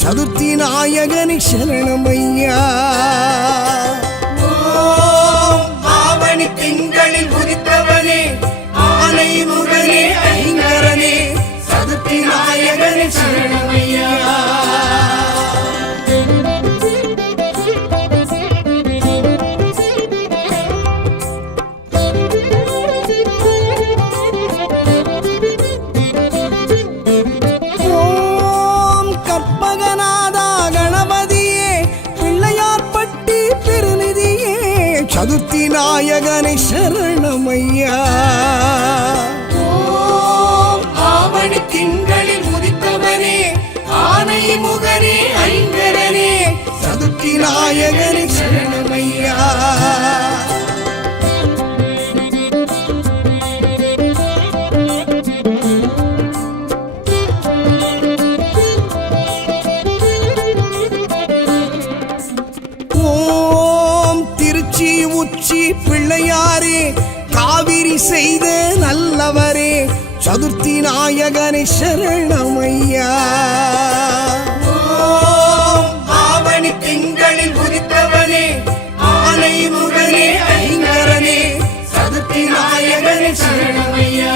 சதுர்த்தி நாயகனே சரணமையா. ஆவணி திங்களில் உதித்தவனே ஆனை முகனே ஐங்கரனே சதுர்த்தி நாயகனே சரணமையா. சதுர்த்தி நாயகனே சரணமையா. ஆவணி திங்களில் உதித்தவனே ஆனை முகனே ஐங்கரனே சதுர்த்தி நாயகனே சரணமையா. உச்சி பிள்ளையாரே காவிரி செய்த நல்லவரே சதுர்த்தி நாயகனே சரணமையா. ஆவணி திங்களில் உதித்தவனே ஆனை முகனே ஐங்கரனே சதுர்த்தி நாயகனே சரணமையா.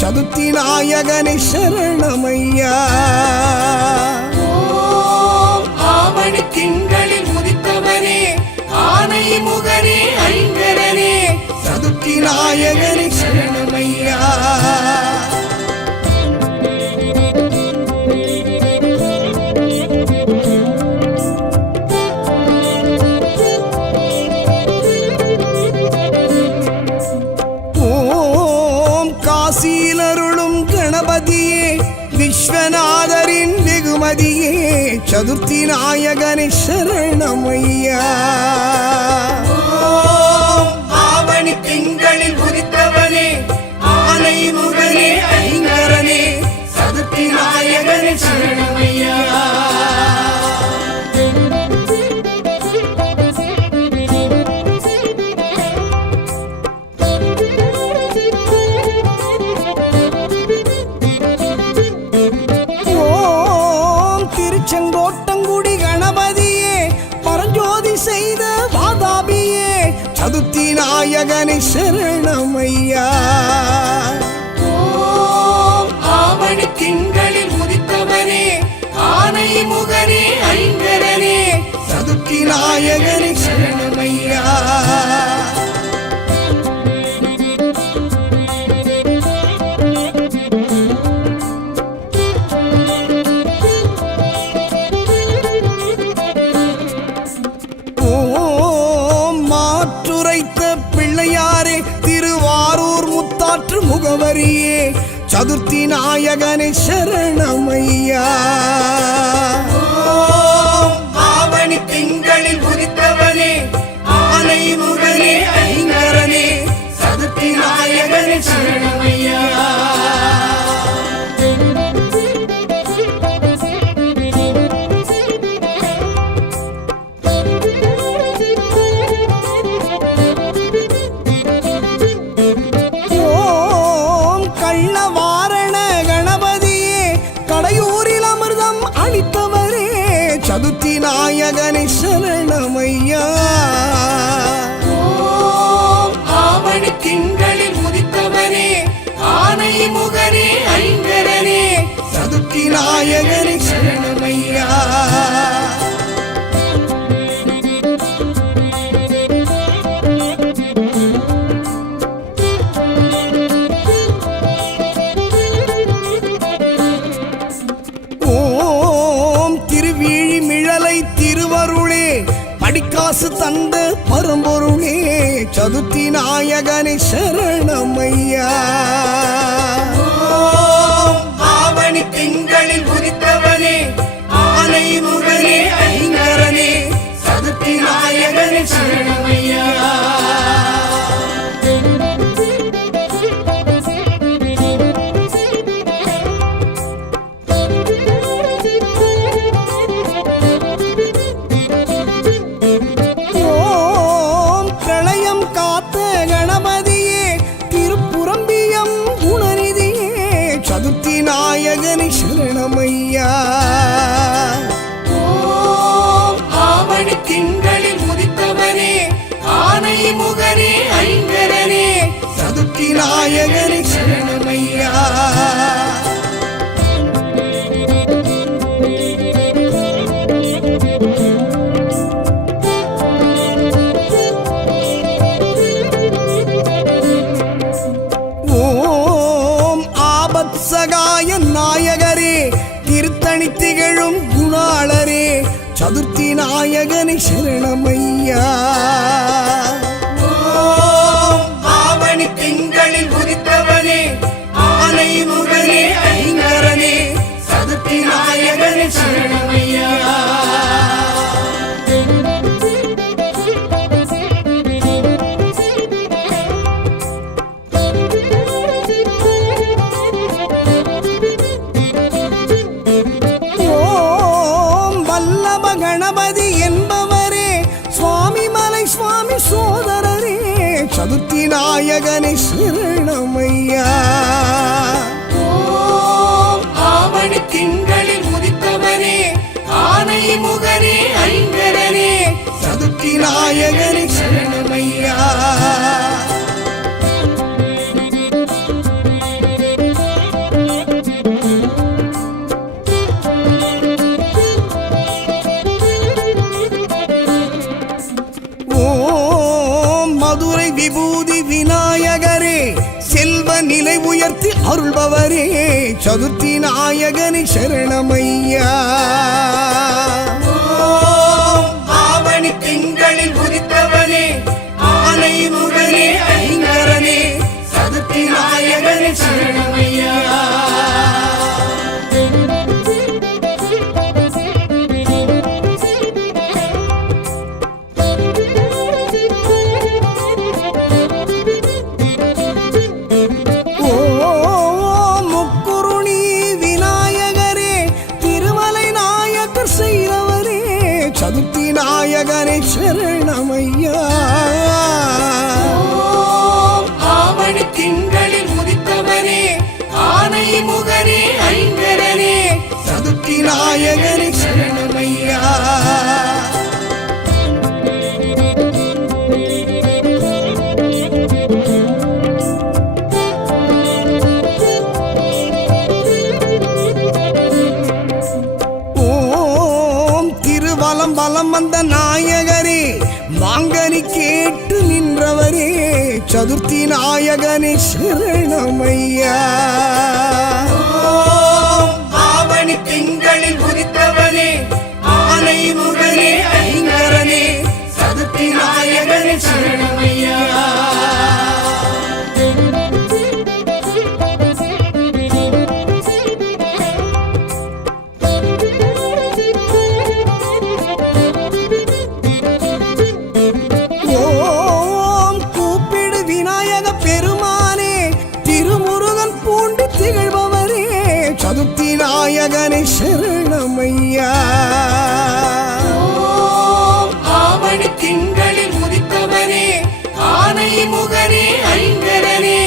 சதுர்த்தி நாயகனே சரணமையா. ஆவணி திங்களில் உதித்தவனே ஆனை முகனே ஐங்கரனே சதுர்த்தி நாயகனே சரணமையா. காசியிலருளும் கணபதியே விஸ்வநாதரின் வெகுமதியே சதுர்த்தி நாயகனே சரணமையா. ஆவணி திங்களில் உதித்தவனே ஆனை முகனே ஐங்கரனே சதுர்த்தி நாயகனே சரணமையா. செங்கோட்டங்குடி கணபதியே பரஞ்சோதி செய்த வாதாபியே சதுர்த்தி நாயகனே சரணமையா. ஆவணி திங்களில் உதித்தவனே ஆனை முகனே ஐங்கரனே சதுர்த்தி நாயகனே சரணமையா. பிள்ளையாரே திருவாரூர் முத்தாற்று முகவரியே சதுர்த்தி நாயகனே சரணமையா. ஆவணி திங்களில் உதித்தவனே ஆனை முகனே ஐங்கரனே சதுர்த்தி நாயகனே சரணமையா. சதுர்த்தி நாயகனே சரணமையா. ஆவணி திங்களில் உதித்தவனே ஆனை முகனே ஐங்கரனே சதுர்த்தி நாயகனே சரணமையா. காசு தந்த பரம்பொருளே சதுர்த்தி நாயகனே சரணமையா. ஆவணி திங்களில் உதித்தவனே ஆனை முகனே ஐங்கரனே சதுர்த்தி நாயகனே சரணமையா. நாயகனே சரணமையா. ஓம் ஆவணி திங்களில் உதித்தவனே ஆனை முகனே ஐங்கரனே சதுர்த்தி நாயகனே சரணமையா. சகாய நாயகரே திருத்தணி திகழும் குணாளரே சதுர்த்தி நாயகனே சரணமையா. ஆவணி திங்களில் உதித்தவனே ஆனை முகனே ஐங்கரனே சதுர்த்தி நாயகனே சரணமையா. கணபதி என்பவரே சுவாமி மலை சுவாமி சோதரரே சதுர்த்தி நாயகனே சரணமையா. ஆவணி திங்களில் உதித்தவனே ஆனை முகனே ஐங்கரனே சதுர்த்தி நாயகனே சரணமையா. மதுரை விபூதி விநாயகரே செல்வ நிலை உயர்த்தி அருள்பவரே சதுர்த்தி நாயகனே சரணமையா. ஆவணி திங்களில் உதித்தவனே ஆனை முகனே ஐங்கரனே சதுர்த்தி நாயகனே சரணமையா. சதுர்த்தி நாயகனே சரணமையா. ஆவணி திங்களில் உதித்தவனே ஆனை முகனே ஐங்கரனே சதுர்த்தி நாயகனே சரணமையா. பலம் வந்த நாயகரே மாங்கனி கேட்டு நின்றவரே சதுர்த்தி நாயகனே சரணமையா. ஆவணி திங்களில் உதித்தவனே ஆனை முகனே ஐங்கரனே சதுர்த்தி நாயகனே சரணமையா. சதுர்த்தி நாயகனே சரணமையா. ஆவணி திங்களில் உதித்தவனே ஆனை முகனே ஐங்கரனே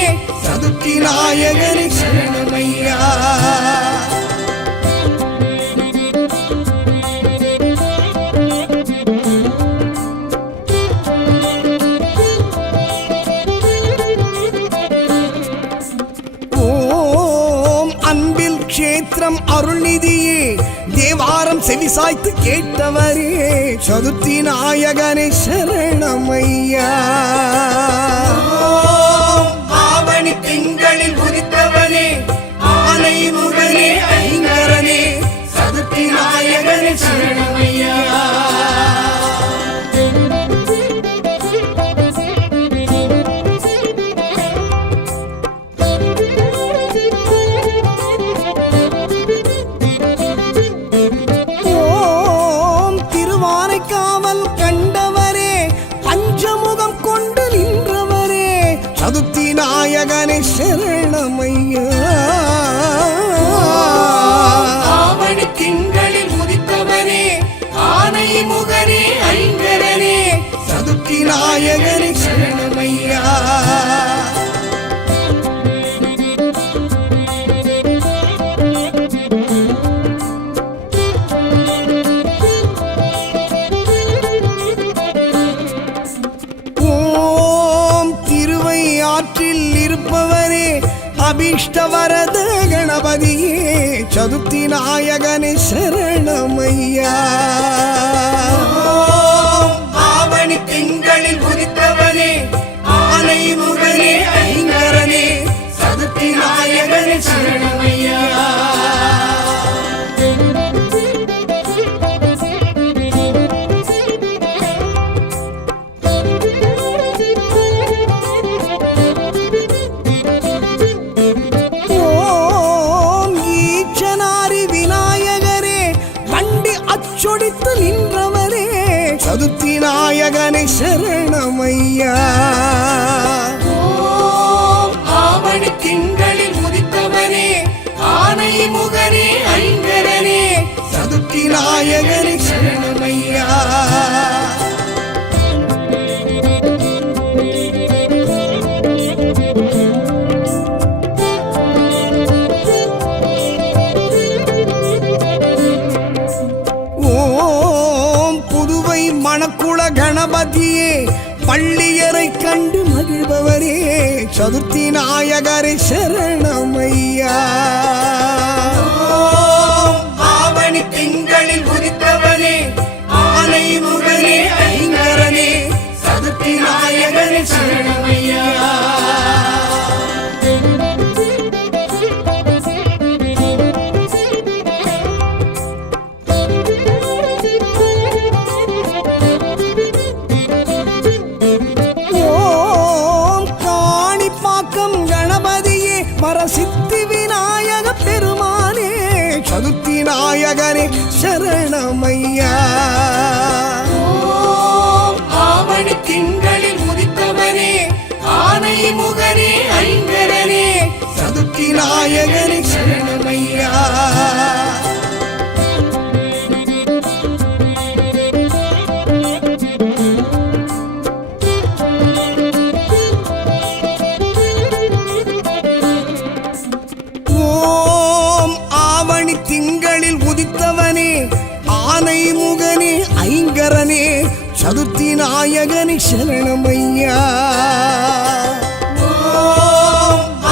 சதுர்த்தி நாயகனே சரணமையா. கஷேத்திரம் அருள்நிதியே தேவாரம் செவிசாய்த்து கேட்டவரே சதுர்த்தி நாயகனே சரணமையா. ஆவணி திங்களில் உதித்தவனே ஆனை முகனே ஐங்கரனே சதுர்த்தி நாயகனே சரணமையா. நாயகனே சரணமையா. ஆவணி திங்களில் உதித்தவனே ஆனை முகனே ஐங்கரனே சதுர்த்தி நாயகனே சரணமையா. இருப்பவரே அபீஷ்டவரத கணபதியே சதுர்த்தி நாயகனே சரணமையா. ஆவணி திங்களில் உதித்தவனே ஆனை முகனே ஐங்கரனே சதுர்த்தி நாயகனே சரணமையா. சொடித்து நின்றவரே சதுர்த்தி நாயகனே சரணமையா. ஆவணி திங்களில் உதித்தவனே ஆனை முகனே ஐங்கரனே சதுர்த்தி நாயகனே சரணமையா. மணக்குள கணபதியே பள்ளியரை கண்டு மகிழ்பவரே சதுர்த்தி நாயகரே சரணமையா. ஆவணி திங்களில் உதித்தவனே ஆனை முகனே ஐங்கரனே சதுர்த்தி நாயகரே சரணமையா. சித்தி விநாயக பெருமானே சதுர்த்தி நாயகனே சரணமையா. ஆவணி திங்களில் உதித்தவனே ஆனை முகனே ஐங்கரனே சதுர்த்தி நாயகனே சரணமையா. திங்களில் உதித்தவனே ஆனை முகனே ஐங்கரனே சதுர்த்தி நாயகனே சரணமையா.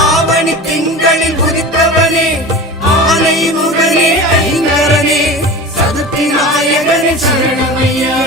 ஆவணி திங்களில் உதித்தவனே ஆனை முகனே ஐங்கரனே சதுர்த்தி நாயகனே சரணமையா.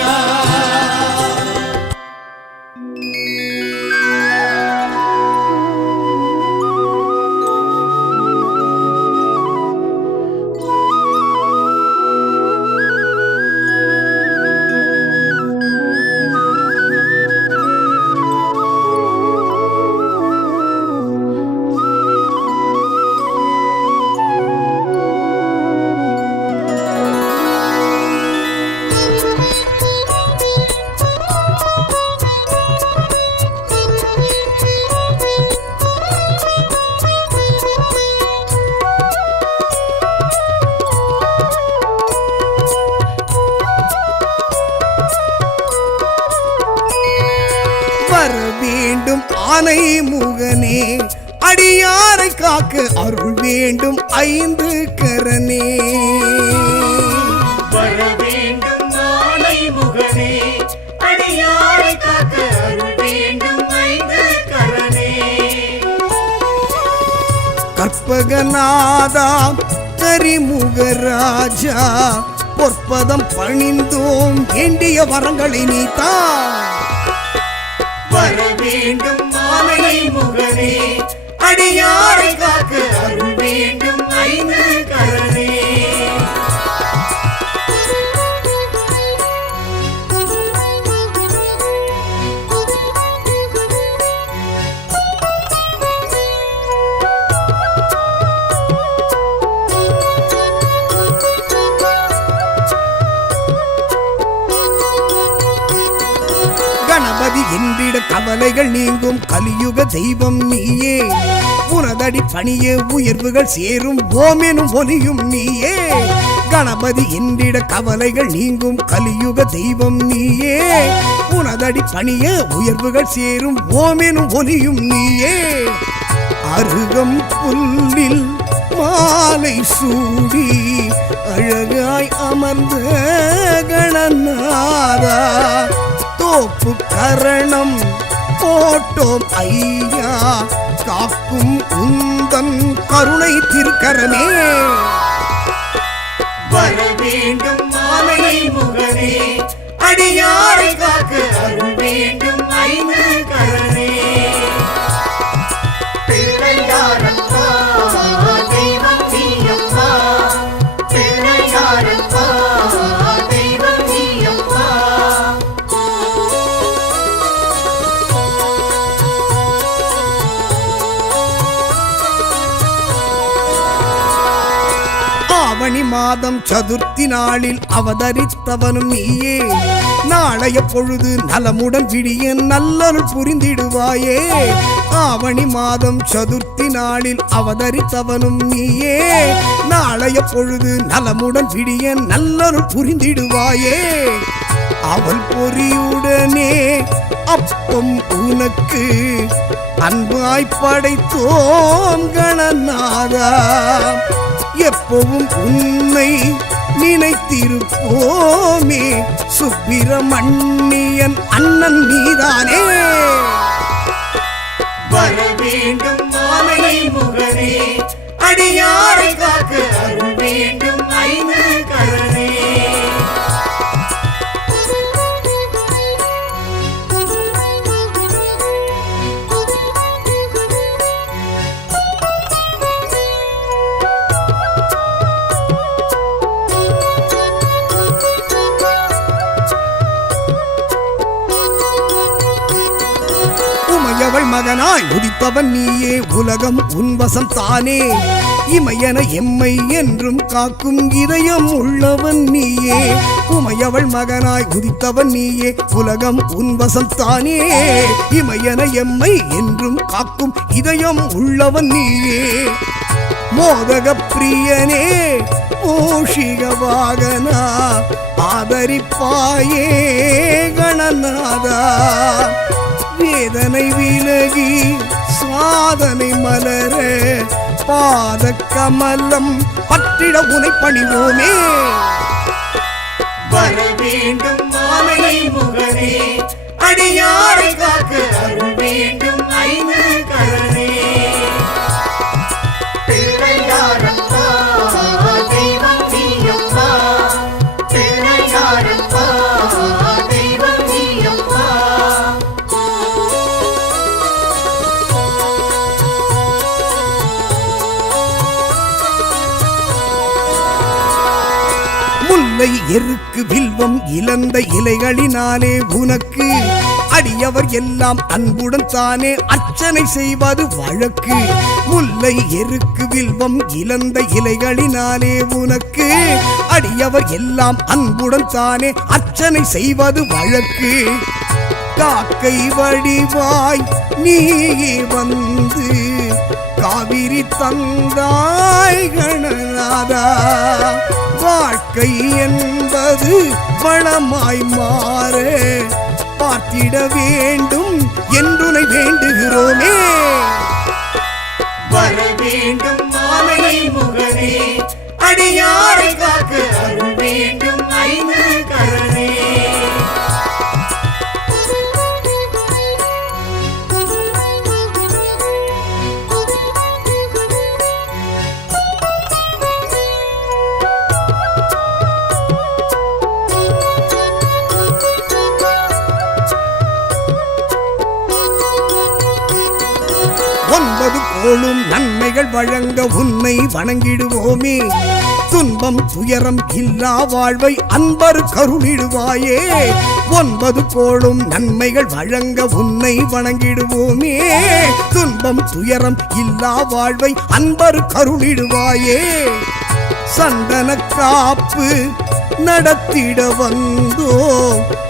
வேண்டும் ஆனை முகனே அடியாரை காக்க அருள் வேண்டும் ஐந்து கரனே. வர வேண்டும் ஆனை முகனே அடியாரை காக்க அருள் வேண்டும் ஐந்து கரனே. கற்பகநாதா கரிமுகராஜா பொற்பதம் பணிந்தோம் வேண்டிய வரங்களை நீத்தா. வர வேண்டும் ஆனை முகனே அடியாரை காக்க அருள் வேண்டும் ஐந்து கரனே. கணபதி என்றிட கவலைகள் நீங்கும் கலியுக தெய்வம் நீயே உனதடி பணியே உயர்வுகள் சேரும் ஓமெனும் ஒலியும் நீயே கணபதி என்றிட கவலைகள் நீங்கும் கலியுக தெய்வம் நீயே உனதடி பணியே உயர்வுகள் சேரும் ஓமெனும் ஒலியும் நீயே அருகம் புல்லில் மாலை சூடி அழகாய் அமர்ந்த கணநாதா தோப்பு கரணம் போட்டோம் ஐயா காக்கும் உந்தன் கருணை திருக்கரமே வர வேண்டும் ஆனை முகனே அடியாரை காக்க அருள் வேண்டும் ஐந்து கரனே பிள்ளையாரப்பா தெய்வம் நீயப்பா பிள்ளையாரப்பா தெய்வம் நீயப்பா ஆவணி மாதம் சதுர்த்தி நாளில் அவதரித்தவனும் நீயே நாளைய பொழுது நலமுடன் விடிய நல்லருள் புரிந்திடுவாயே ஆவணி மாதம் சதுர்த்தி நாளில் அவதரித்தவனும் நீயே நாளைய பொழுது நலமுடன் விடிய நல்லருள் புரிந்திடுவாயே அவள் பொறியுடனே அப்பம் உனக்கு அன்பாய் படைத்தோம் கணநாதா எப்பவும் உன்னை நினைத்திருப்போமே சுப்பிரமணியன் அண்ணன் நீதானே வர வேண்டும் ஆனை முகனே அடியாரை காக்க அருள் வேண்டும் ஐந்து கரனே உமையவள் மகனாய் உதித்தவன் நீயே உலகம் உன்வசம் தானே இமையன எம்மை என்றும் காக்கும் இதயம் உள்ளவன் நீயே உமையவள் மகனாய் உதித்தவன் நீயே உலகம் உன்வசம் தானே இமையன எம்மை என்றும் காக்கும் இதயம் உள்ளவன் நீயே மோதக பிரியனே மூஷிக வாகனா ஆதரிப்பாயே கணநாதா வேதனை விலகி சாதனை மலர பாத கமலம் பற்றிட உனை பணிவோமே வர வேண்டும் ஆனை முகனே அடியாரை காக்க அருள் வேண்டும் ஐந்து கரனே பிள்ளையாரப்பா தெய்வம் நீயப்பா பிள்ளையாரப்பா தெய்வம் நீயப்பா முல்லை எருக்கு வில்வம் இழந்த இலைகளினாலே உனக்கு அடியவர் எல்லாம் அன்புடன் தானே அர்ச்சனை செய்வது வழக்கு முல்லை எருக்கு வில்வம் இழந்த இலைகளினாலே உனக்கு அடியவர் எல்லாம் அன்புடன் தானே அர்ச்சனை செய்வது வழக்கு காக்கை வடிவாய் நீயே வந்து காவிரி தந்தாய் கணநாதா வாழ்க்கை என்பது வளமாய் மாற பார்த்திட வேண்டும் என்றுனை வேண்டுகிறோமே வர வேண்டும் ஆனை முகனே அடியாரை காக்க அருள் வேண்டும் ஐந்து கரனே ஒன்பது கோளும் நன்மைகள் வழங்க உன்னை வணங்கிடுவோமே துன்பம் துயரம் இல்லா வாழ்வை அன்பர் கருளிடுவாயே ஒன்பது கோளும் நன்மைகள் வழங்க உன்னை வணங்கிடுவோமே துன்பம் துயரம் இல்லா வாழ்வை அன்பர் கருளிடுவாயே சந்தன காப்பு நடத்திட வந்தோ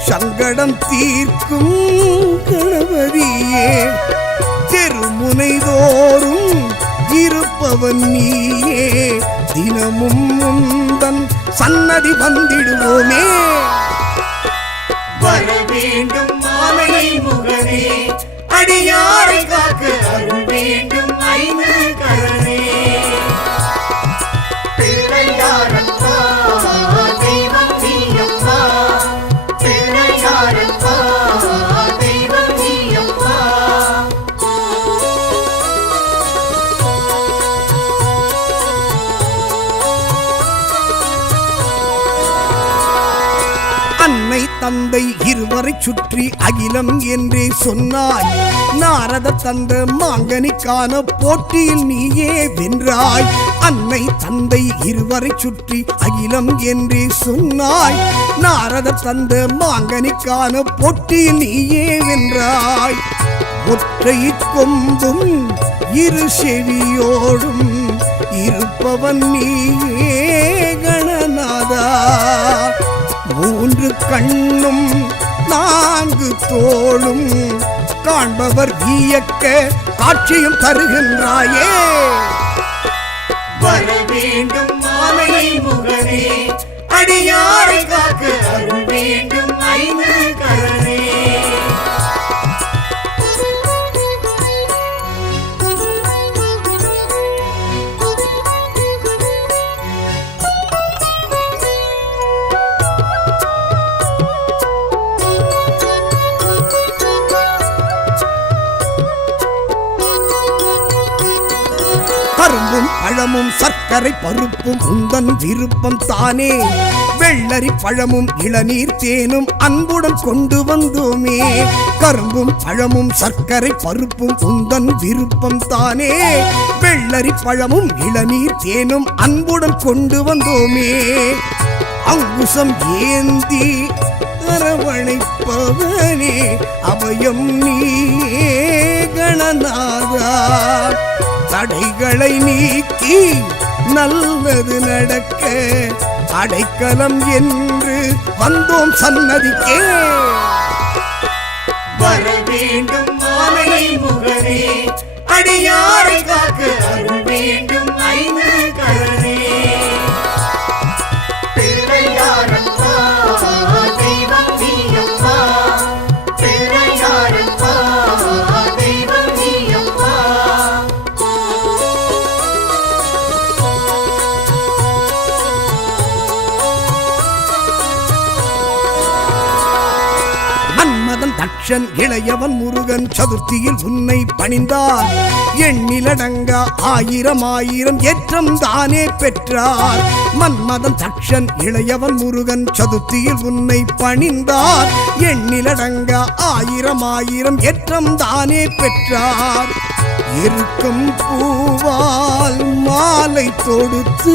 சங்கடம் தீர்க்கும் கணபதியே தெருமுனைதோறும் இருப்பவன் நீயே தினமும் முந்தன் சன்னதி வந்திடுவோமே வர வேண்டும் மாலை முகனே அடியாரை காக்க அருள் வேண்டும் ஐந்து கரனே பிள்ளையாரப்பா தெய்வம் நீயப்பா பிள்ளையாரப்பா தெய்வம் நீயப்பா அன்னை தந்தை இருவரை சுற்றி அகிலம் என்றே சொன்னாய் நாரத தந்த மாங்கனிக்கான போட்டியில் நீயே வென்றாய் அன்னை தந்தை இருவரை சுற்றி அகிலம் என்றே சொன்னாய் நாரத தந்த மாங்கனிக்கான போட்டியில் நீயே வென்றாய் ஒற்றை கொம்பும் இரு செவியோடும் இருப்பவன் நீயே கணநாதா மூன்று கண்ணும் நான்கு தோளும் காண்பவர் வியக்க காட்சியும் தருகின்றாயே வர வேண்டும் மாலை முகனே அடியாரை காக்க அருள் வேண்டும் ஐந்து கரனே கரும்பும் பழமும் சர்க்கரை பருப்பும் உந்தன் விருப்பம் தானே வெள்ளரி பழமும் இளநீர் தேனும் அன்புடன் கொண்டு வந்தோமே கரும்பும் பழமும் சர்க்கரை பருப்பும் உந்தன் விருப்பம் தானே வெள்ளரி பழமும் இளநீர் தேனும் அன்புடன் கொண்டு வந்தோமே அங்குசம் ஏந்தி அரவணைப்பவனே அபயம் நீயே கணநாதா தடைகளை நீக்கி நல்லது நடக்க அடைக்கலம் என்று வந்தோம் சன்னதிக்கே வர வேண்டும் மாலை முகனே அடியாரை காக்க அருள் வேண்டும் ஐந்து கரனே பிள்ளையாரப்பா தெய்வம் நீயப்பா பிள்ளையாரப்பா தெய்வம் நீயப்பா மன்மதன் தட்சன் இளையவன் முருகன் சதுர்த்தியில் உன்னை பணிந்தார் எண்ணிலடங்கா ஆயிரம் ஆயிரம் ஏற்றம் தானே பெற்றார் மன்மதன் தட்சன் இளையவன் முருகன் சதுர்த்தியில் உன்னை பணிந்தார் எண்ணிலடங்கா ஆயிரம் ஆயிரம் ஏற்றம் தானே பெற்றார் இருக்கும் பூவால் மாலை தொடுத்து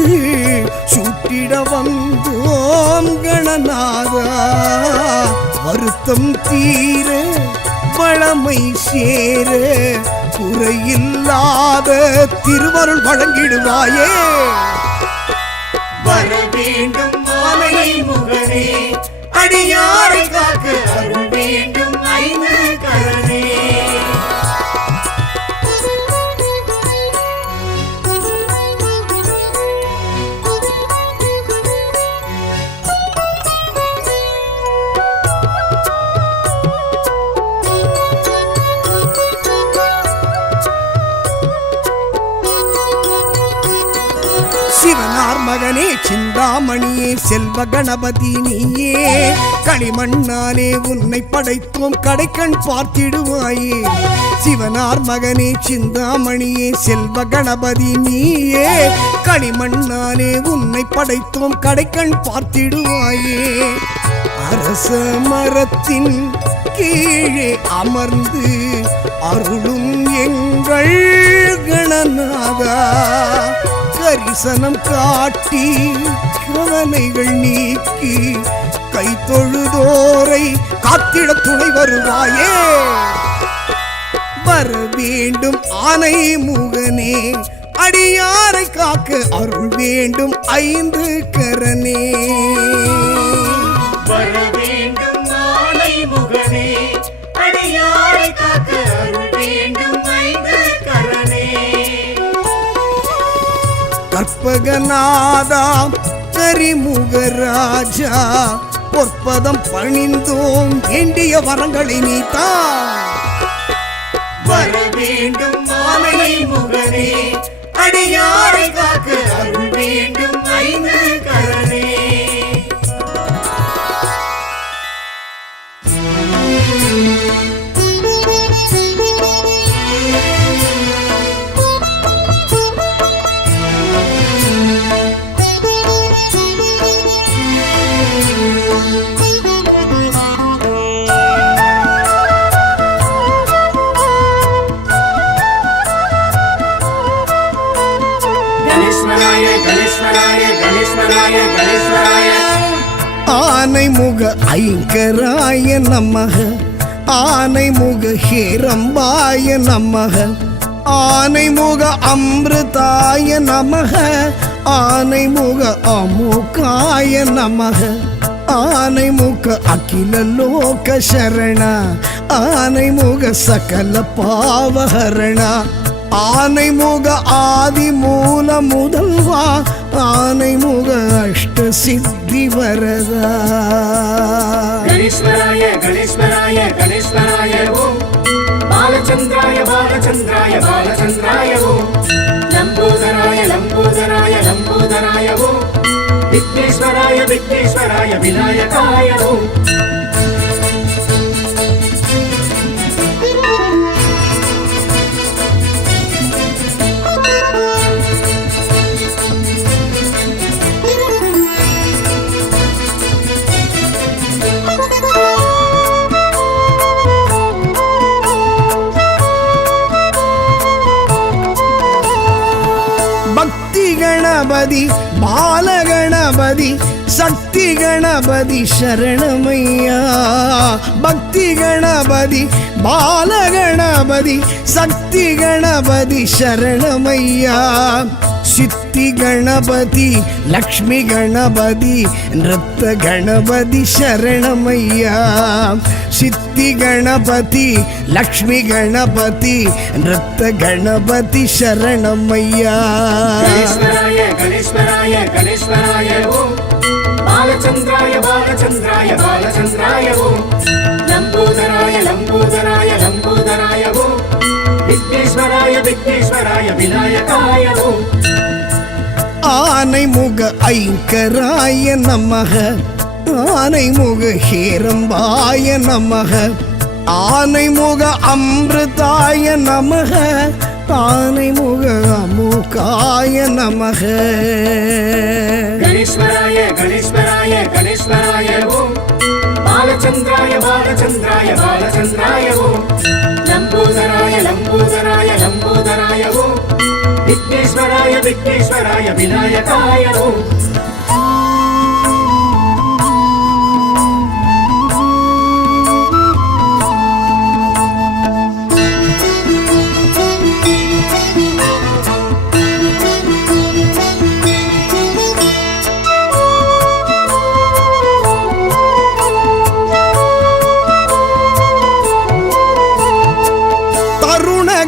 சூட்டிட வந்தோம் கணநாதா வருத்தம் தீர வளமை சேர குறையில்லாத திருவருள் வழங்கிடுவாயே வர வேண்டும் மாலை முகனே அடியாரை காக்க அருள் வேண்டும் ஐந்து கரனே சிவனார் மகனே சிந்தாமணியே செல்வ கணபதி நீயே களிமண்ணாலே உன்னை படைத்தோம் கடைக்கண் பார்த்திடுவாயே சிவனார் மகனே சிந்தாமணியே செல்வ கணபதி நீயே களிமண்ணாலே உன்னை படைத்தோம் கடைக்கண் பார்த்திடுவாயே அரச மரத்தின் கீழே அமர்ந்து அருளும் எங்கள் கணநாதா கரிசனம் காட்டி கவலைகள் நீக்கி கை தொழுதோரை காத்திட துணை வருவாயே வர வேண்டும் ஆனை முகனே அடியாரை காக்க அருள் வேண்டும் ஐந்து கரனே. வர வேண்டும் மாலை முகனே, அடியாரை காக்க அருள் வேண்டும் ஐந்து கரனே. கற்பகநாதா கரிமுகராஜா பொற்பதம் பணிந்தோம் வேண்டிய வரங்களை நீத்தா. வர வேண்டும் மாலை முகனே, அடியாரை காக்க அருள் வேண்டும் ஐந்து கரனே. ஆனைமுக ஐங்கராய நமக, ஆனைமுக ஹேரம்பாய நமக, ஆனைமுக அமிர்தாய நமக, ஆனைமுக அமுகாய நமக, ஆனைமுக அகில லோக சரண, ஆனைமுக சகல பாவஹரண, ஆனைமுக ஆதி மூல முதல்வா, ஆனைமுக அஷ்ட சித்தி வரதா. கணேஸ்வராய கணேஸ்வராய கணேஸ்வராய ஓம், பாலச்சந்திராய பாலச்சந்திராய பாலச்சந்திராய ஓம், லம்போதராய லம்போதராய லம்போதராய ஓம், விக்னேஸ்வராய விக்னேஸ்வராய விநாயகாய ஓம். கணபதி பாலகணபதி சக்தி கணபதி சரணமையா. பக்தி கணபதி பாலகணபதி சக்தி கணபதி சரணமையா. சித்தி கணபதி லக்ஷ்மி கணபதி நிருத்த கணபதி சரணமையா. சித்தி கணபதி லக்ஷ்மி கணபதி நிருத்த கணபதி சரணமையா. கணேஸ்வராய கணேஸ்வராய கணேஸ்வராய ஓம், பாலச்சந்திராய பாலச்சந்திராய பாலச்சந்திராய ஓம், லம்போதராய லம்போதராய லம்போதராய ஓம், விக்னேஸ்வராய விக்னேஸ்வராய விநாயகாய ஓம். ஆனைமுக ஐங்கராய நமக, ஆனைமுக ஹேரம்பாய நமக, ஆனைமுக அமிர்தாய நமக, ஆனைமுக அமுகாய நமக. கணேஸ்வராய கணேஸ்வராய கணேஸ்வராய ஓம், பாலச்சந்திராய பாலச்சந்திராய பாலச்சந்திராய ஓம், லம்போதராய லம்போதராய லம்போதராய ஓம், விக்னேஸ்வராய விக்னேஸ்வராய விநாயகாய ஓம்.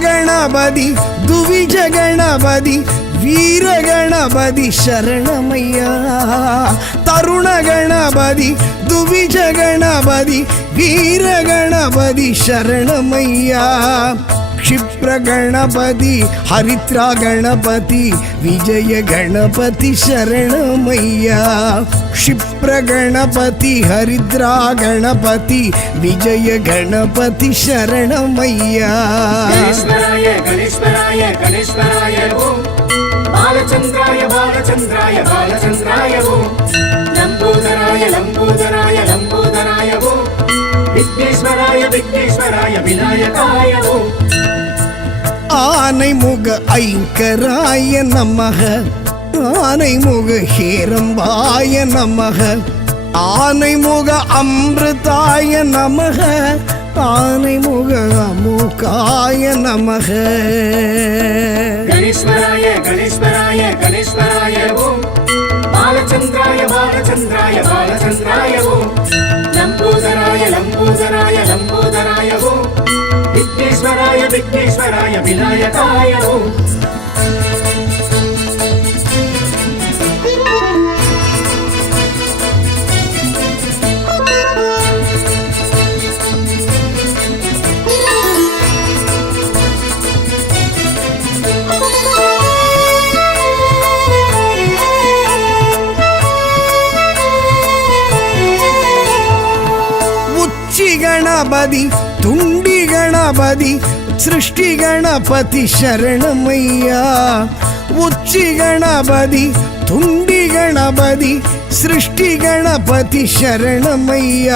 கணபதி துவிஜ கணபதி வீர கணபதி சரணமையா. தருண கணபதி துவிஜ கணபதி வீர கணபதி சரணமையா. क्षिप्र गणपति हरिद्रा गणपति विजय गणपति शरणमय्या. क्षिप्र गणपति हरिद्रा गणपति विजय गणपति शरणमय्या. गणेश्वराय गणेश्वराय गणेश्वराय ओम, बालचंद्राय बालचंद्राय बालचंद्राय ओम, लंबोदराय लंबोदराय लंबोदराय ओम, विघ्नेश्वराय विघ्नेश्वराय विनायकाय ओम. ஆனைமுக ஐங்கராய நமக, ஆனைமுக ஹேரம்பாய நமக, ஆனைமுக அமிர்தாய நமக, ஆனைமுக அமுகாய நமக. கணேஸ்வராய கணேஸ்வராய கணேஸ்வராய ஓம். பாலச்சந்திராய பாலச்சந்திராய பாலச்சந்திராய ஓம். லம்போதராய லம்போதராய லம்போதராய ஓம். விக்னேஸ்வராய விக்னேஸ்வராய விநாயகாய ஓம். ಗಣಪತಿ ತುಂಡಿ ಗಣಪತಿ ಸೃಷ್ಟಿ ಗಣಪತಿ ಶರಣಮಯ್ಯ. ಉಚ್ಚಿ ಗಣಪತಿ ತುಂಡಿ ಗಣಪತಿ ಸೃಷ್ಟಿ ಗಣಪತಿ ಶರಣಮಯ್ಯ.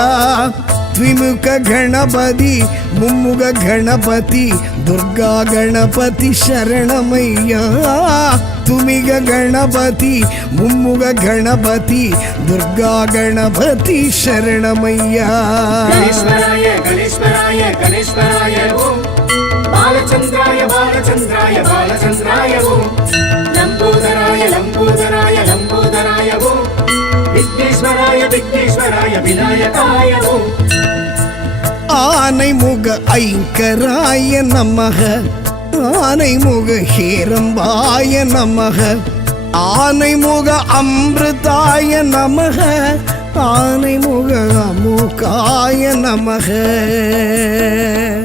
ದ್ವಿಮುಖ ಗಣಪತಿ ಮುಮ್ಮುಗ ಗಣಪತಿ ದುರ್ಗಾ ಗಣಪತಿ ಶರಣಮಯ್ಯ. ತುಮಿಗ ಗಣಪತಿ ಮುಮ್ಮುಗ ಗಣಪತಿ ದುರ್ಗಾ ಗಣಪತಿ ಶರಣಮಯ್ಯ. ಗಣೇಶ್ವರಾಯ ಗಣೇಶ್ವರಾಯ ಗಣೇಶ್ವರಾಯ ಓಂ. ಬಾಲಚಂದ್ರಾಯ ಬಾಲಚಂದ್ರಾಯ ಬಾಲಚಂದ್ರಾಯ ಓಂ. ಲಂಬೋದರಾಯ ಲಂಬೋದರಾಯ ಲಂಬೋದರಾಯ ಓಂ. ವಿಘ್ನೇಶ್ವರಾಯ ವಿಘ್ನೇಶ್ವರಾಯ ವಿನಾಯಕಾಯ ಓಂ. ஆனைமுக ஐங்கராய நமக. ஆனைமுக ஹேரம்பாய நமக. ஆனைமுக அமிர்தாய நமக. ஆனைமுக அமுகாய நமக.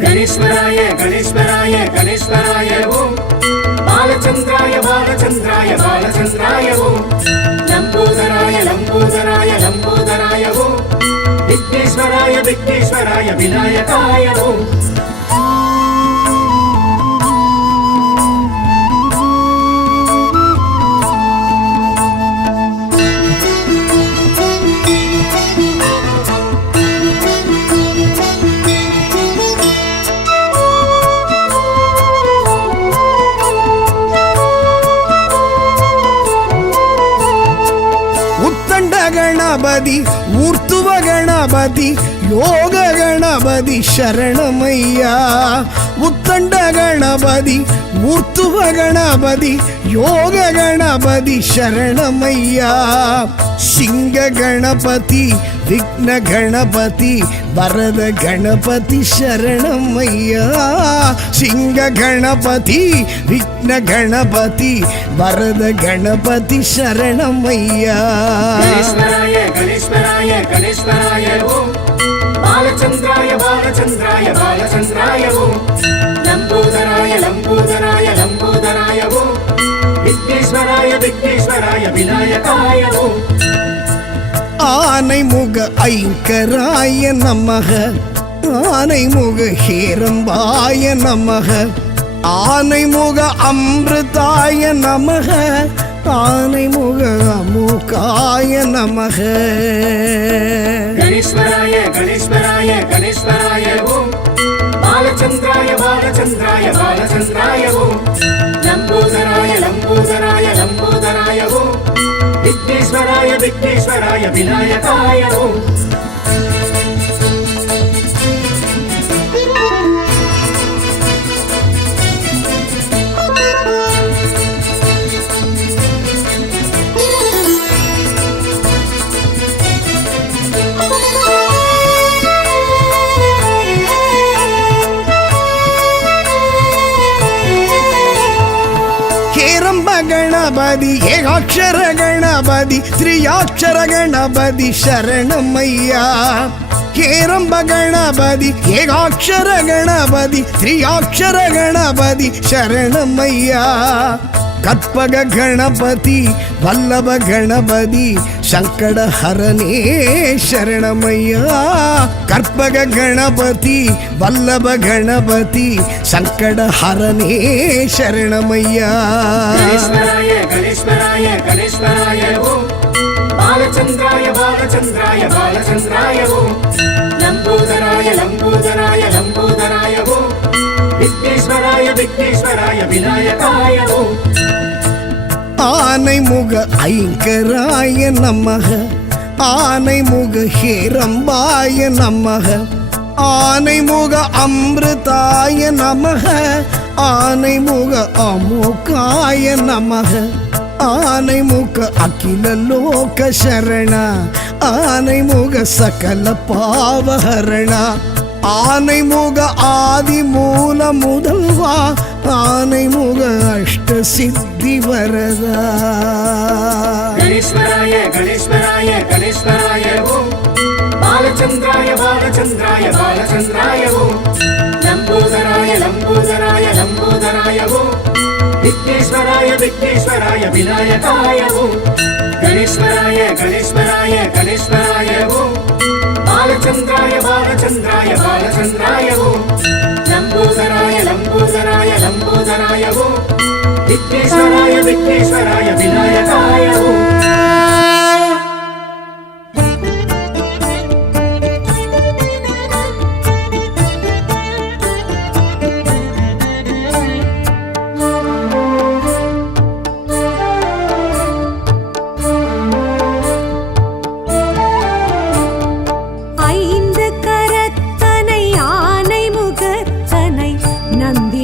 கணேஸ்வராய கணேஸ்வராய கணேஸ்வராய ஓம். பாலச்சந்திராய பாலச்சந்திராய பாலச்சந்திராய ஓம். லம்போதராய லம்போதராய லம்போதராய ஓம். விக்னேஸ்வராய விக்னேஸ்வராய விநாயகாய ஓம். ಗಣಪತಿ ಊರ್ತುವ ಗಣಪತಿ ಯೋಗ ಗಣಪತಿ ಶರಣಮಯ್ಯ. ಉತ್ತಂಡ ಗಣಪತಿ ಊರ್ತುವ ಗಣಪತಿ ಯೋಗ ಗಣಪತಿ ಶರಣಮಯ್ಯ. ಸಿಂಗ ಗಣಪತಿ ವಿಘ್ನ ಗಣಪತಿ ವರದ ಗಣಪತಿ ಶರಣಮಯ್ಯ. ಸಿಂಗ ಗಣಪತಿ ವಿಘ್ನ ಗಣಪತಿ ವರದ ಗಣಪತಿ ಶರಣಮಯ್ಯ. ಗಣೇಶ್ವರಾಯ ಗಣೇಶ್ವರಾಯ ಗಣೇಶ್ವರಾಯ ಓಂ. ಬಾಲಚಂದ್ರಾಯ ಬಾಲಚಂದ್ರಾಯ ಬಾಲಚಂದ್ರಾಯ ಓಂ. ಲಂಬೋದರಾಯ ಲಂಬೋದರಾಯ ಲಂಬೋದರಾಯ ಓಂ. ವಿಘ್ನೇಶ್ವರಾಯ ವಿಘ್ನೇಶ್ವರಾಯ ವಿನಾಯಕಾಯ ಓಂ. ஆனைமுக ஐங்கராய நமக. ஆனைமுக ஹேரம்பாய நமக. ஆனைமுக அமிர்தாய நமக. ஆனைமுக அமுகாய நமக. கணேஸ்வராய கணேஸ்வராய கணேஸ்வராய ஓம். பாலச்சந்திராய பாலச்சந்திராய பாலச்சந்திராய ஓம். லம்போதராய லம்போதராய லம்போதராய ஓம். விக்னேஸ்வராய விக்னேஸ்வராய விநாயகாய ஓம். ಗಣಪತಿ ಏಕಾಕ್ಷರ ಗಣಪತಿ ತ್ರಿಯಾಕ್ಷರ ಗಣಪತಿ ಶರಣಮಯ್ಯ. ಹೇರಂಬ ಗಣಪತಿ ಏಕಾಕ್ಷರ ಗಣಪತಿ ತ್ರಿಯಾಕ್ಷರ ಗಣಪತಿ ಶರಣಮಯ್ಯ. ಕற்பಗ ಗಣಪತಿ ವಲ್ಲಭ ಗಣಪತಿ ಸಂಕಟ ಹರನೇ ಶರಣಮಯ್ಯ. ಕற்பಗ ಗಣಪತಿ ವಲ್ಲಭ ಗಣಪತಿ ಸಂಕಟ ಹರನೇ ಶರಣಮಯ್ಯ. ಗಣೇಶ್ವರಾಯ ಗಣೇಶ್ವರಾಯ ಗಣೇಶ್ವರಾಯ ಓಂ. ಬಾಲಚಂದ್ರಾಯ ಬಾಲಚಂದ್ರಾಯ ಬಾಲಚಂದ್ರಾಯ ಓಂ. ಲಂಬೋದರಾಯ ಲಂಬೋದರಾಯ ಲಂಬೋದರಾಯ ಓಂ. ವಿಘ್ನೇಶ್ವರಾಯ ವಿಘ್ನೇಶ್ವರಾಯ ವಿನಾಯಕಾಯ ಓಂ. ஆனைமுக ஐங்கராய நமக. ஆனைமுக ஹேரம்பாய நமக. ஆனைமுக அமிர்தாய நமக ஆனைமுக அமுகாய நமக ஆனைமுக அகில லோக சரண ஆனைமுக சகல பாவஹரண ஆனைமுக ஆதி மூல முதல்வா ஆனைமுக அஷ்ட சித்தி வரதா கணேஸ்வராய கணேஸ்வராய கணேஸ்வராய ஓம் பாலச்சந்திராய பாலச்சந்திராய பாலச்சந்திராய ஓம் லம்போதராய லம்போதராய லம்போதராய ஓம் விக்னேஸ்வராய விக்னேஸ்வராய விநாயகாய ஓம் கணேஸ்வராய கணேஸ்வராய கணேஸ்வராய ஓம் பாலச்சந்திராய பாலச்சந்திராய பாலச்சந்திராய ஓம் லம்போதராய லம்போதராய லம்போதராய ஓம் விக்னேஸ்வராய விக்னேஸ்வராய விநாயகாய ஓம்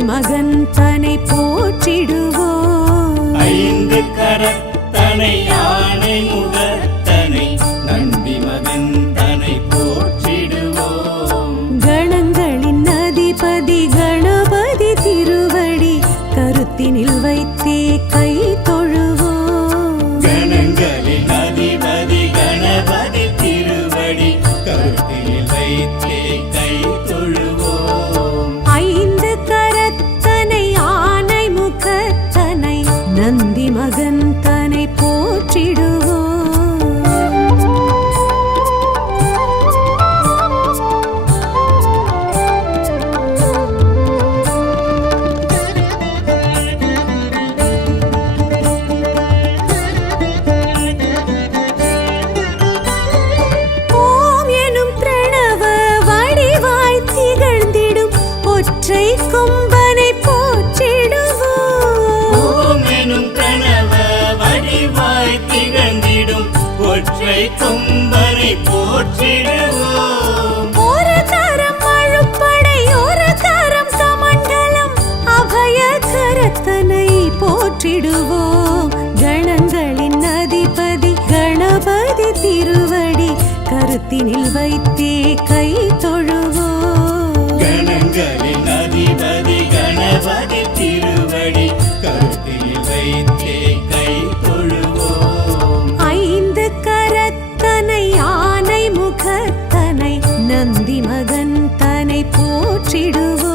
மகந்தனை போற்றிடுவோம் ஐந்து கரத்தனை யானை முகத்தனை நந்தி மகந்தனை போற்றிடுவோம் கணங்களின் அதிபதி கணபதி திருவடி கருத்தினில் வைத்தே கை தொழுவோம் கணங்களின் அதிபதி கணபதி திருவடி கருத்தினில் வைத்தே கை தொழுவோம் ஐந்து கரத்தனை ஆனை முகத்தனை நந்தி மகந்தனை போற்றிடுவோம் ஓம் எனும் பிரணவ வடிவாய் திகழ்ந்திடும் ஒற்றை கொம்பனை போற்றிடுவோம் ஓம் எனும் பிரணவ வடிவாய் திகழ்ந்திடும் ஒற்றை கொம்பனை போற்றிடுவோம் ஒரு கரம் அழுப்படை ஒரு கரம் கமண்டலம் அபய கரத்தனை போற்றிடுவோம் கணங்களின் அதிபதி கணபதி திருவடி கருத்தினில் வைத்தே கை தொழுவோம் கணங்களின் அதிபதி கணபதி திருவடி கருத்தில் வைத்தே கை தொழுவோம் ஐந்து கரத்தனை ஆனை முகத்தனை நந்தி மகந்தனை போற்றிடுவோம்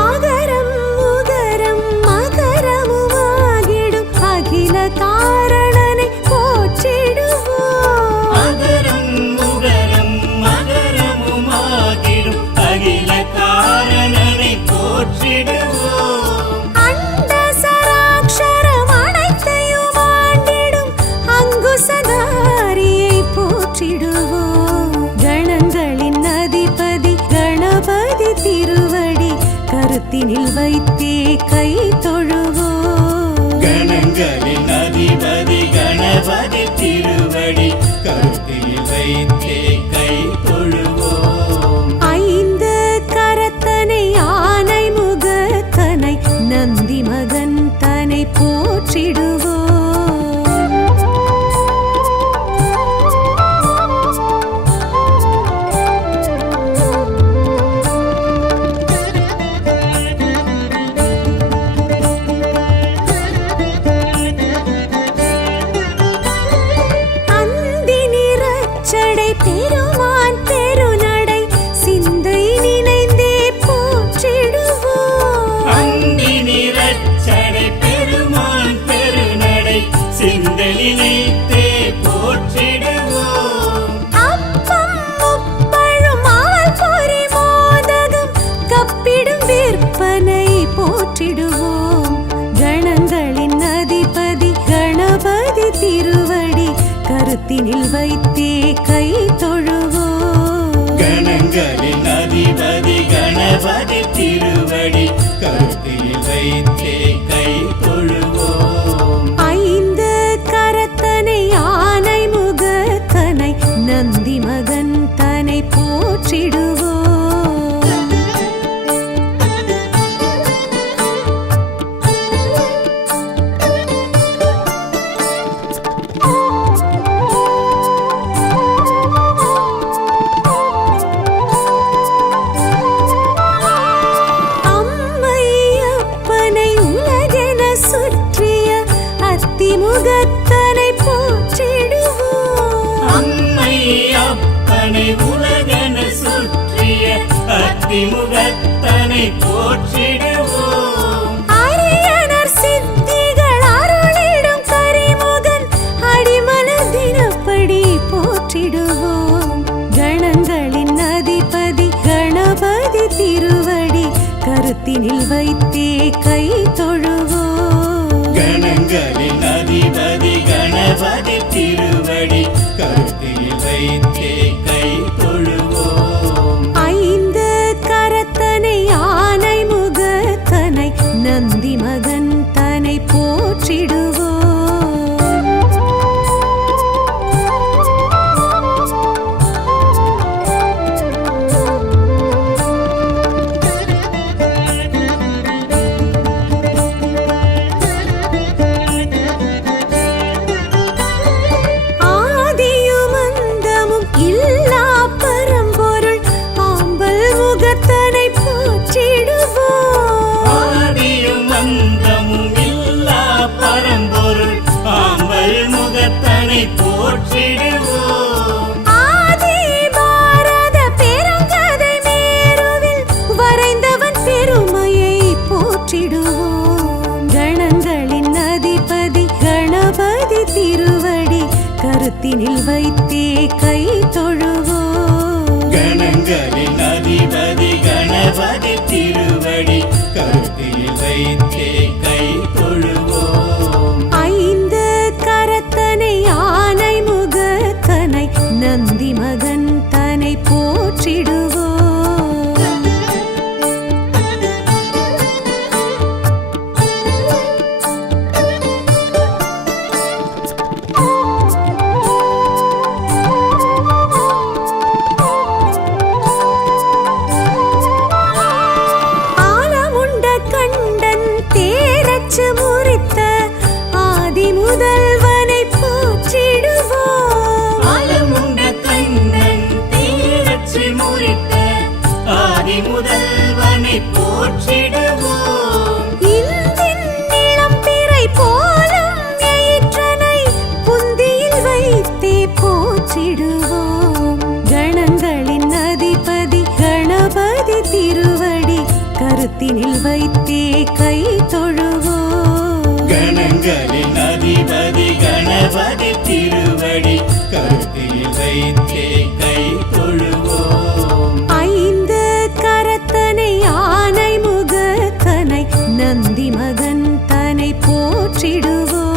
ஆகரம் உகரம் மகரமுமாகிடும் அகில காரணனை போற்றிடுவோம் அகரம் முகரம் மகரமுமாகிடும் அகில காரணனை போற்றிடுவோம் அண்ட சராட்சரம் அனைத்தையும் ஆண்டிடும் அங்குசதாரியை போற்றிடுவோம் கணங்களின் அதிபதி கணபதி திருவடி கருத்தினில் வைத்தே கை தொழுவோம் கணங்களின் அதிபதி கணபதி திருவடி கருத்தில் வைத்தே கை தொழுவோம் ஐந்து கரத்தனை ஆனை முகத்தனை நந்தி மகந்தனை போற்றிடுவோம் அந்தி நிறச்சடை பெருமான் பெருநடை சிந்தை நினைந்தே போற்றிடுவோம் அந்தி நிறச்சடை பெருமான் பெருநடை சிந்தலினைத்தே போற்றிடுவோம் அப்பம் முப்பழும் ஆல் பொறி மோதகம் கப்பிடும் விற்பனை போற்றிடுவோம் கணங்களின் அதிபதி கணபதி திருவடி கருத்தினில் வைத்தே கை தொழுவோம் கணங்களின் அதிபதி கணபதி திருவடி கருத்தில் வைத்தே கை தொழுவோம். ஐந்து கரத்தனை ஆனை முகத்தனை நந்தி மகன் தனை போற்றிடுவோம். முகத்தனை போற்றிடுவோம். அம்மை அப்பனை உலகென சுற்றிய அத்திமுகத்தனை போற்றிடுவோம். அரியனர் சித்திகள் அருளிடும் கரிமுகன் அடிமனதினப்படி போற்றிடுவோம். கணங்களின் அதிபதி கணபதி திருவடி கருத்தினில் வைத்தே கை தொழுவோம். கணங்களின் அதிபதி கணபதி திருவடி கருத்தில் வைத்தே கை தொழுவோம். ஐந்து கரத்தனை ஆனை முகத்தனை நந்தி மகன் தனை போற்றிடுவோம். கருத்தினில் வைத்தே கை தொழுவோம். கணங்களின் அதிபதி கணபதி திருவடி கருத்தில் வைத்தே கை தொழுவோம். ஐந்து கரத்தனை ஆனை முகத்தனை நந்தி மகன் தனை போற்றிடுவோம். முதல்வனை போற்றிடுவோம். ஆலமுண்ட கண்ணன் தீரச்சி முறித்த ஆதி முதல்வனை போற்றிடுவோம். இந்தின் இளம்பிறை போலும் எயிற்றனை புந்தியில் வைத்தே போற்றிடுவோம். கணங்களின் அதிபதி கணபதி திருவடி கருத்தினில் வைத்தே கை தொழுவோம். கணங்களின் அதிபதி கணபதி திருவடி கருத்தில் வைத்தே கை தொழுவோம். ஐந்து கரத்தனை ஆனை முகத்தனை நந்தி மகன் தனை போற்றிடுவோம்.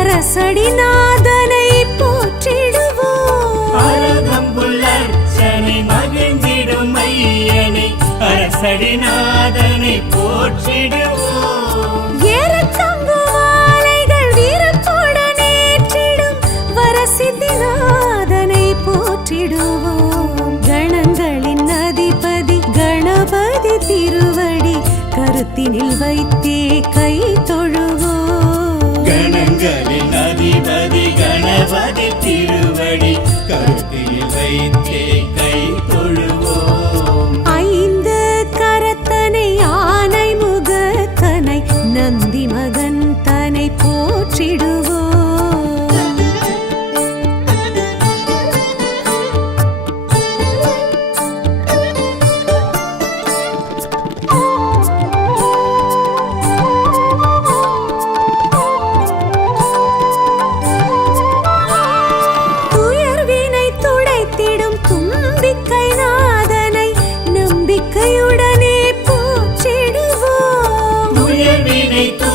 அரசடிநாதனை போற்றிடுவோம். அரகம்புல்லர்ச்சனை மகிழ்ந்திடும் ஐயனை அரசடிநாதனை போற்றிடுவோம். ஏறத்தங்கு மாலைகள் வீரத்துடன் ஏற்றிடும் வரசித்திநாதனை போற்றிடுவோம். கணங்களின் அதிபதி கணபதி திருவடி கருத்தினில் வைத்தே கை தொழுவோம். கணங்களின் அதிபதி கணபதி திருவடி கருத்தில் வைத்தே கை தொழுவோம். ஐந்து கரத்தனை ஆனை முகத்தனை நந்தி மகன் தனை போற்றிடுவோம்.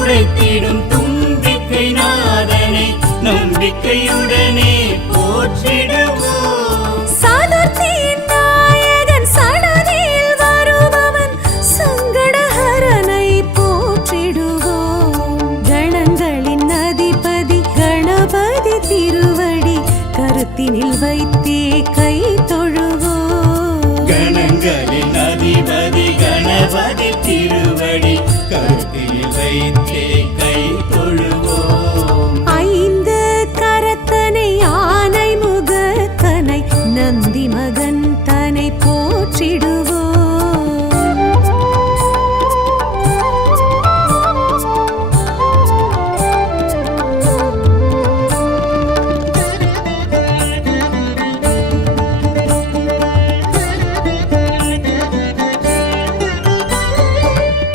துடைத்திடும் தும்பிக்கை நாதனை நம்பிக்கையுடனே போற்றிடுவோம். சதுர்த்தியின் நாயகன் சடதியில் வருபவன் சங்கடஹரனை போற்றிடுவோம். கணங்களின் அதிபதி கணபதி திருவடி கருத்தினில் வைத்தே கை தொழுவோம். கணங்களின் அதிபதி கணபதி திருவடி கருத்தில் வைத்தே கை தொழுவோம். ஐந்து கரத்தனை ஆனை முகத்தனை நந்தி மகன் தனை போற்றிடுவோம்.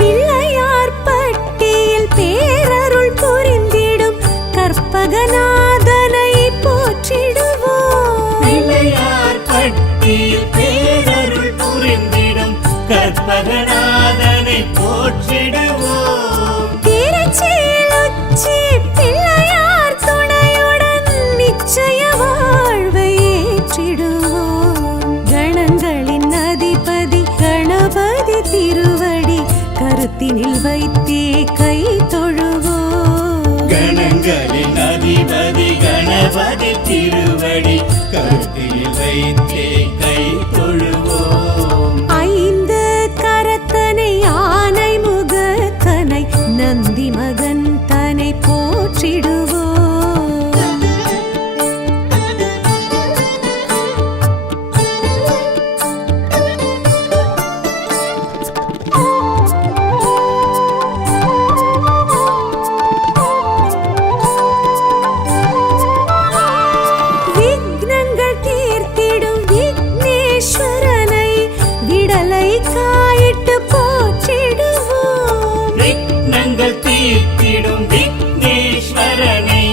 பிள்ளையார் பட்டியில் பேரருள் புரிந்திடும் கற்பகநாதனை போற்றிடுவோம். பிள்ளையார் பட்டியில் பேரருள் புரிந்திடும் கற்பகநாதனை போற்றிடுவோம். திருச்சியில் உச்சி பிள்ளையார் துணையுடன் நிச்சய வாழ்வை ஏற்றிடுவோம். கணங்களின் அதிபதி கணபதி திருவடி கருத்தினில் வைத்தே கை தொழுவோம். கணங்களின் அதிபதி கணபதி திருவடி கருத்தில் வைத்தே கை தொழுவோம். ஐந்து கரத்தனை ஆனை முகத்தனை நந்தி மகன் தனை போற்றிடுவோம். விக்னங்கள் தீர்த்திடும் விக்னேஸ்வரனை விடலை காயிட்டு போற்றிடுவோம். விக்னங்கள் தீர்த்திடும் விக்னேஸ்வரனை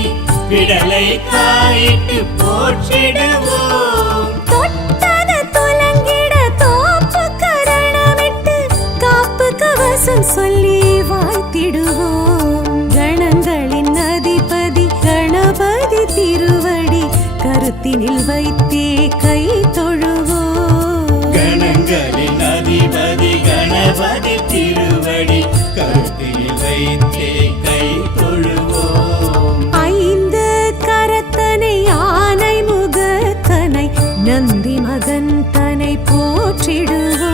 விடலை காயிட்டு போற்றிடுவோம். தொட்டது துலங்கிட தோப்பு கரணமிட்டு காப்பு கவசம் சொல்லி வாழ்த்திடுவோம். கணங்களின் அதிபதி கணபதி திருவடி கருத்தினில் வைத்தே கை தொழுவோம். கணங்களின் அதிபதி கணபதி திருவடி கருத்தில் வைத்தே கை தொழுவோம். ஐந்து கரத்தனை ஆனை முகத்தனை நந்தி மகன் தனை போற்றிடுவோம்.